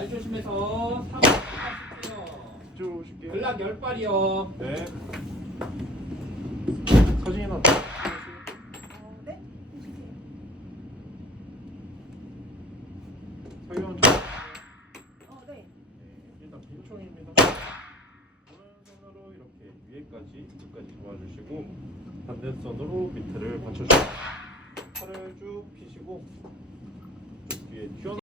발 조심해서 3번 하실게요. 쭉 오실게요. 연락 10발이요. 네. 사진이나 네? 서현 네. 일단 빈총입니다. 오른손으로 이렇게 위에까지 끝까지 잡아주시고 반대손으로 밑에를 받쳐주세요. 팔을 쭉 펴시고 뒤에 튀어